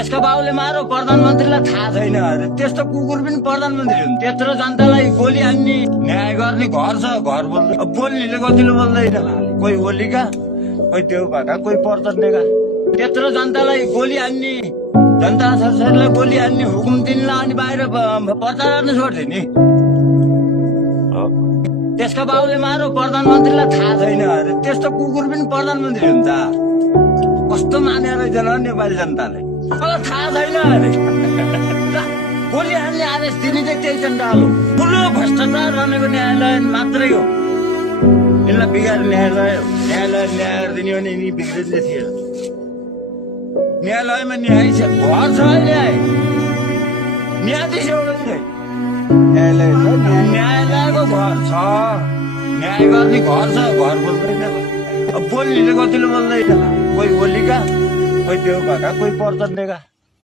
त्यसको बाउले मारो प्रधानमन्त्रीलाई थाहा छैन अरे त्यस्तो कुकुर पनि प्रधानमन्त्री हुन् त्यत्रो जनतालाई गोली हान्ने न्याय गर्ने घर छ घर बोल्दै बोल्नेले कतिले बोल्दैन कोही ओलीका कोही देउपाका कोही पर्तनेका त्यत्रो जनतालाई गोली हान्ने जनता सरकारलाई गोली हान्ने हुकुम दिनलाई अनि बाहिर प्रचार गर्न छोड्थे नि त्यसको बाउले मारो प्रधानमन्त्रीलाई थाहा छैन अरे त्यस्तो कुकुर पनि प्रधानमन्त्री हुन्छ कस्तो मानेर रहेछन् नेपाली जनताले मलाई थाहा छैन अरे गोली हान्ने आदेश दिने चाहिँ त्यही जनता हो ठुलो भ्रष्टाचार भनेको न्यायालय मात्रै हो यसलाई बिगार न्यायालय न्याय दिने भने यिनी बिग्रिँदै थिएन न्यायालयमा न्याय छ घर छ न्याय न्यायाधीश एउटा छैन न्यायालयको घर छ न्याय गर्ने घर छ घर बोल्दैन बोल्नेले कतिले बोल्दैन कोही ओलीका कोही देउपाका कोही पर्तनेका